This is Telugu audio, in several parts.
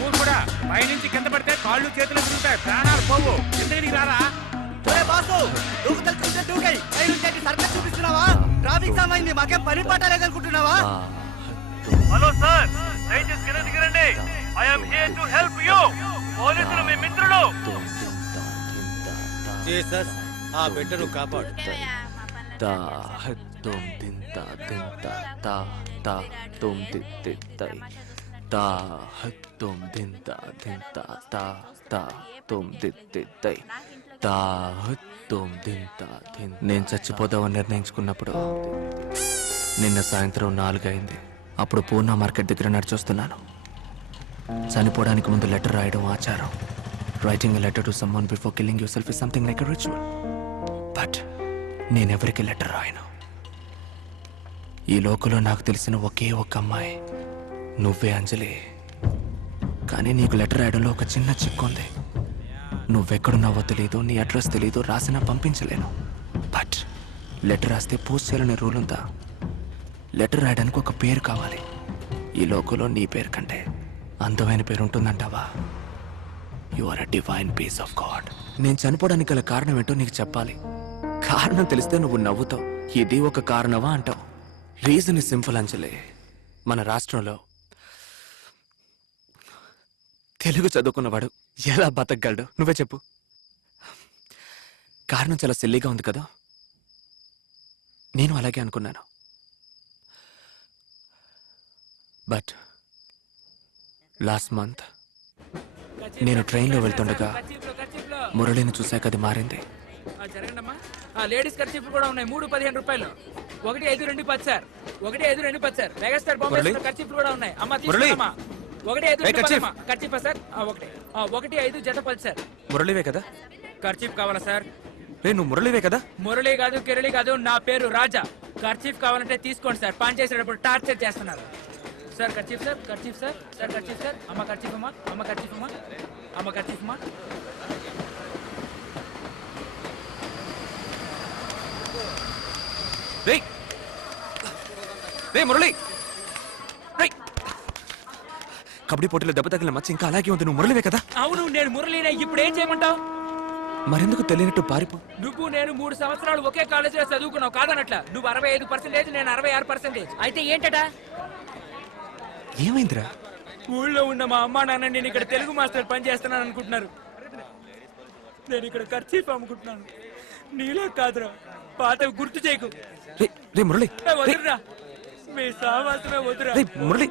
మూర్ఖుడా, పైనుంచి కింద పడితే కాళ్ళు చేతులు తిరుగుతాయి, ప్రాణాలు పోవు. ఎందుకు రారా? బాసు దూకు తెలుసుకుంటే దూకై పైనుంచి సర్కస్ చూపిస్తున్నావా? ట్రాఫిక్ జామ్ అయింది, మాకేం పని పాట లేదనుకుంటున్నావా? హలో సార్, దయచేసి కింద దిగరండి. I am here to help you. పోలీసులు మీ మిత్రులు. జీసస్, ఆ బిడ్డను కాపాడు. తా తుమ్ తింతా తింతా తా తా తుమ్ తిత్తై తా తుమ్ తింతా తింతా తా తా తుమ్ తిత్తై తా తుమ్ తింతా తింతా. నేను చచ్చిపోదామని నిర్ణయించుకున్నప్పుడు నిన్న సాయంత్రం 4 అయింది. అప్పుడు పూర్ణ మార్కెట్ దగ్గర నడిచొస్తున్నాను. చనిపోవడానికి ముందు లెటర్ రాయడం ఆచారం. Writing a letter to someone before killing yourself is something like a ritual. But నేనెవరికి లెటర్ రాయను. ఈ లోకంలో నాకు తెలిసిన ఒకే ఒక్క అమ్మాయి నువ్వే అంజలి. కానీ నీకు లెటర్ రాయడంలో ఒక చిన్న చిక్కుంది. నువ్వెక్కడున్నావో తెలీదు, నీ అడ్రస్ తెలీదు, రాసినా పంపించలేను. బట్ లెటర్ రాస్తే పోస్ట్ చేయాలనే రూల్ ఉందా? లెటర్ రాయడానికి ఒక పేరు కావాలి. ఈ లోకంలో నీ పేరు కంటే అందమైన పేరు ఉంటుందంటావా? You are a divine piece of God. నేను చనిపోవడానికి గల కారణం ఏంటో నీకు చెప్పాలి. కారణం తెలిస్తే నువ్వు నవ్వుతావు. ఇది ఒక కారణమా అంటావు. రీజన్ ఇస్ సింపుల్ అంజలి. మన రాష్ట్రంలో తెలుగు చదువుకున్నవాడు ఎలా బతకగలడు? నువ్వే చెప్పు. కారణం చాలా సిల్లీగా ఉంది కదా. నేను అలాగే అనుకున్నాను. బట్ లాస్ట్ మంత్ నేను ట్రైన్లో వెళ్తుండగా మురళిని చూశాక అది మారింది. లేడీస్ ఖర్చు కూడా ఉన్నాయి. 315 రూపాయలు. 152 సార్. 152 సార్. మెగాస్టార్ బాంబే ఖర్చు కూడా ఉన్నాయి. అమ్మ తీసుకున్నామా? 152 ఖర్చు సార్. 115 జత 10 సార్. మురళివే కదా? ఖర్చీఫ్ కావాలా సార్? నువ్వు మురళివే కదా? మురళి కాదు, కిరళి కాదు, నా పేరు రాజా. ఖర్చీఫ్ కావాలంటే తీసుకోండి సార్. పని చేసేటప్పుడు టార్చర్ చేస్తున్నారు sir. Kerchief sir, kerchief sir, sir kerchief sir. అమ్మ ఖర్చీఫ్ అమ్మా, అమ్మ ఖర్చీఫ్ అమ్మా, అమ్మ ఖర్చీఫ్ అమ్మా. మురళి, కబడ్డీ పోటీలో దెబ్బ తగిలిన మచ్చ ఇంకా అలాగే ఉంది. నువ్వు మురళివే కదా? అవును, నేను మురళినే. ఇప్పుడు ఏం చేయమంటావు? మరెందుకు తెలియనట్టు పారిపో. నువ్వు నేను 3 సంవత్సరాలు ఒకే కాలేజీలో చదువుకున్నావు కాదనట్లా. నువ్వు 65%, నేను 66%. అయితే ఏంటట? ఏమైందిరా? ఊళ్ళో ఉన్న మా అమ్మా నాన్న నేను ఇక్కడ తెలుగు మాస్టర్ పని చేస్తున్నాను అనుకుంటున్నారు. నేను ఇక్కడ ఖర్చీఫ్ అమ్ముకుంటున్నాను. నీలో కాదురా, పాత గుర్తు చేయకు. మురళి వదురురా, మీ సావాసమే వదురా. మురళి,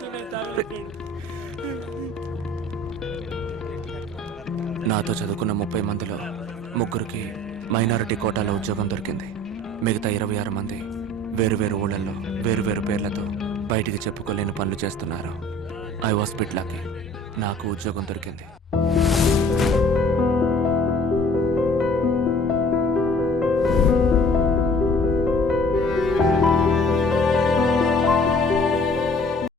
నాతో చదువుకున్న 30 మందిలో 3కి మైనారిటీ కోటాలో ఉద్యోగం దొరికింది. మిగతా 26 మంది వేరు ఊళ్ళల్లో వేరు పేర్లతో బయటికి చెప్పుకోలేని పనులు చేస్తున్నారు. I was bit lucky. నాకు ఉద్యోగం దొరికింది.